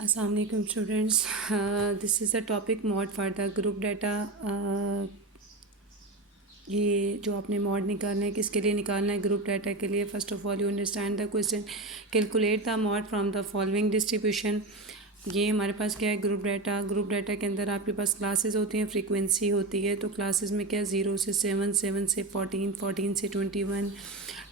अस्सलाम वालेकुम students, this is the topic mod for the group data. ये जो आपने मॉड निकालना है किसके लिए निकालना है? ग्रुप डाटा के लिए। First of all you understand the question, calculate the mod from the following distribution. ये हमारे पास क्या है? Group data. ग्रुप डाटा के अंदर आपके पास क्लासेस होती हैं, फ्रीक्वेंसी होती है। तो क्लासेस में क्या, 0 से 7, 7 से 14, 14 से 21,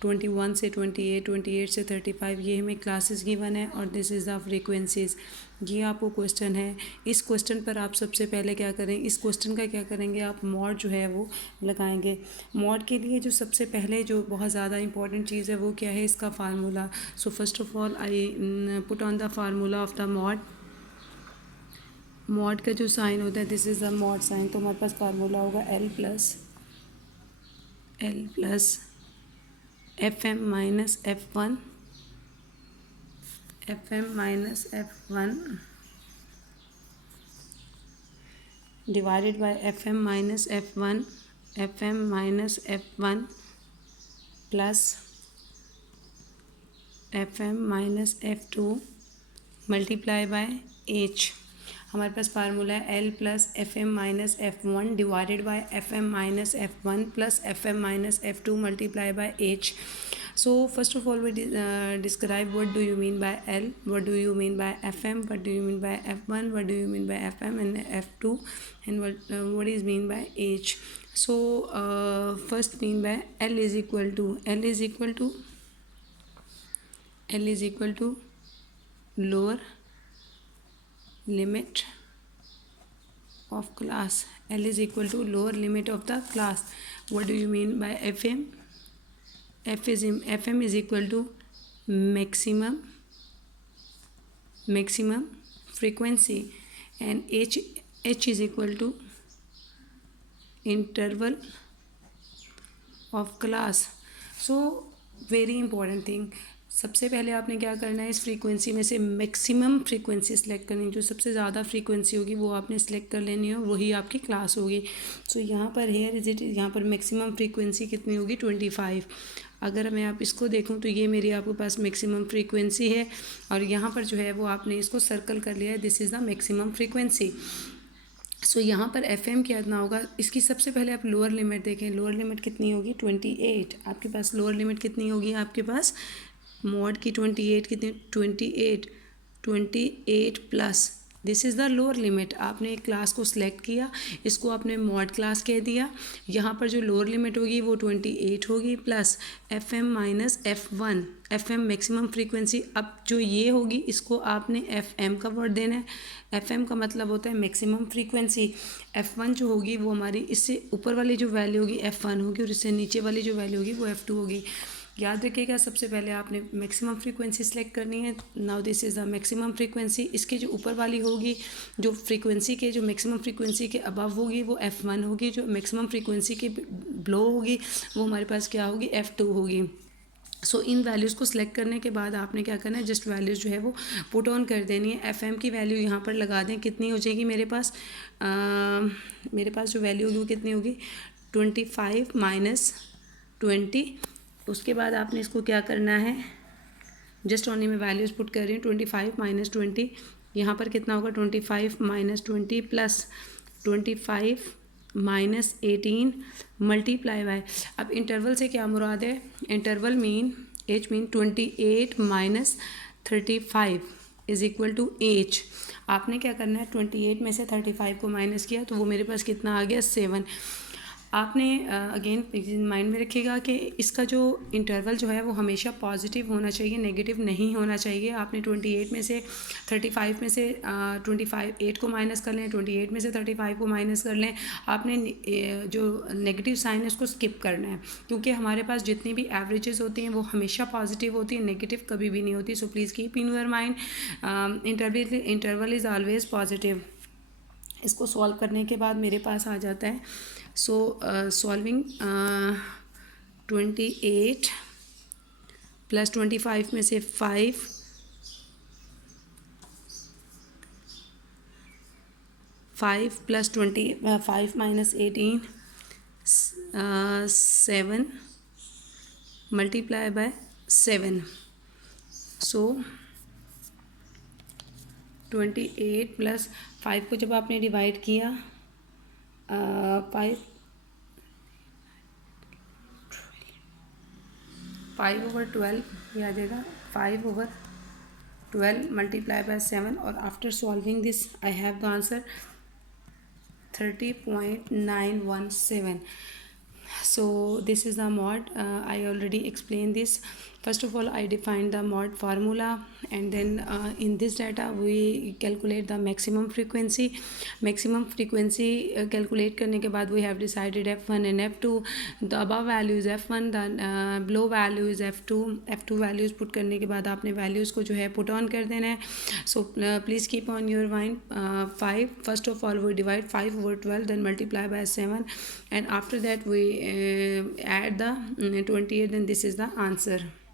21 से 28, 28 से 35, ये हमें क्लासेस गिवन है और दिस इज़ द फ्रीक्वेंसीज़। ये आपको क्वेश्चन है। इस क्वेश्चन पर आप सबसे पहले क्या करें, इस क्वेश्चन का क्या करेंगे आप, मॉड जो है वो लगाएंगे। मॉड के लिए जो सबसे पहले जो बहुत ज़्यादा इंपॉर्टेंट चीज़ है वो क्या है, इसका formula. So first of all I put on the formula of the mode. Mode का जो साइन होता है, this is the mode sign. तो हमारे पास फार्मूला होगा L plus F M minus F one divided by F M minus F one plus F M minus F two multiply by H. हमारे पास फार्मूला है L plus F M minus F one divided by F M minus F one plus F M minus F two multiply by H. So first of all we describe what do you mean by L, what do you mean by FM, what do you mean by F1, what do you mean by FM and F2, and what is mean by H. So first mean by L is equal to lower limit of class. L is equal to lower limit of the class. What do you mean by FM? FM is equal to maximum frequency, and H is equal to interval of class. So very important thing, सबसे पहले आपने क्या करना है, इस frequency में से maximum frequency select करनी है। जो सबसे ज़्यादा फ्रीक्वेंसी होगी वो आपने सेलेक्ट कर लेनी है, वही आपकी क्लास होगी। सो यहाँ पर हेयर इज इट, यहाँ पर मैक्सिमम फ्रीक्वेंसी कितनी होगी, 25। अगर मैं आप इसको देखूँ तो ये मेरी आपके पास मैक्सिमम फ्रीक्वेंसी है और यहाँ पर जो है वो आपने इसको सर्कल कर लिया है, this is the maximum frequency. So यहाँ पर एफ एम कितना होगा, इसकी सबसे पहले आप लोअर लिमिट देखें। लोअर लिमिट कितनी होगी, 28। आपके पास लोअर लिमिट कितनी होगी, आपके पास मॉड की 28 कितनी, 28 plus this is the lower limit. आपने एक क्लास को सिलेक्ट किया, इसको आपने मॉड क्लास कह दिया। यहाँ पर जो लोअर लिमिट होगी वो 28 होगी plus F M minus F one, F M maximum frequency. अब जो ये होगी इसको आपने एफ एम का वर्ड देना है। एफ एम का मतलब होता है मैक्सिमम फ्रीक्वेंसी। एफ वन जो होगी वो हमारी इससे ऊपर वाली जो वैल्यू होगी एफ वन होगी और इससे नीचे वाली जो वैल्यू होगी वो एफ टू होगी। याद रखिएगा, सबसे पहले आपने मैक्सिमम फ्रीक्वेंसी सेलेक्ट करनी है। Now this is the maximum frequency. इसके जो ऊपर वाली होगी, जो फ्रीक्वेंसी के जो मैक्सिमम फ्रीक्वेंसी के अबव होगी वो F1 होगी, जो मैक्सिमम फ्रीक्वेंसी के बिलो होगी वो हमारे पास क्या होगी, F2 होगी। सो इन वैल्यूज़ को सिलेक्ट करने के बाद आपने क्या करना है, जस्ट वैल्यूज़ जो है वो पुट ऑन कर देनी है। एफ एम की वैल्यू यहाँ पर लगा दें, कितनी हो जाएगी मेरे पास, जो वैल्यू होगी वो कितनी होगी, 25 माइनस 20। उसके बाद आपने इसको क्या करना है, जस्ट ओनली मैं वैल्यूज़ पुट कर रही हूँ। 25 माइनस 20, यहाँ पर कितना होगा, 25 minus 20 plus 25 minus 18 multiply by. अब इंटरवल से क्या मुराद है, interval mean H mean 28 minus 35 is equal to H. आपने क्या करना है, 28 में से 35 को माइनस किया तो वो मेरे पास कितना आ गया, 7। आपने अगेन माइंड में रखिएगा कि इसका जो इंटरवल जो है वो हमेशा पॉजिटिव होना चाहिए, नेगेटिव नहीं होना चाहिए। आपने 28 में से 35 में से 8 को माइनस कर लें, 28 में से 35 को माइनस कर लें। आपने जो नेगेटिव साइन है उसको स्किप करना है, क्योंकि हमारे पास जितनी भी एवरेजेस होती हैं वो हमेशा पॉजिटिव होती है, नेगेटिव कभी भी नहीं होती। So please keep in your mind interval is always positive. इसको सॉल्व करने के बाद मेरे पास आ जाता है, सो सॉल्विंग 28 प्लस 25 में से 5 plus 25 minus 18 7 multiply by 7। So 28 plus 5 को जब आपने डिवाइड किया 5/12 ये आ जाएगा 5/12 मल्टीप्लाई बाय 7 और after solving this I have the answer 30.917. So this is the mod. I already explained this. First of all, I defined the mod formula, and then in this data we calculate the maximum frequency. Maximum frequency calculate करने के बाद we have decided f1 and f2. The above value is f1, the below value is f2. f2 values put करने के बाद आपने values को जो है put on कर देना है. So please keep on your mind. 5 first of all we divide 5/12, then multiply by 7, and after that we add the 28, then this is the answer.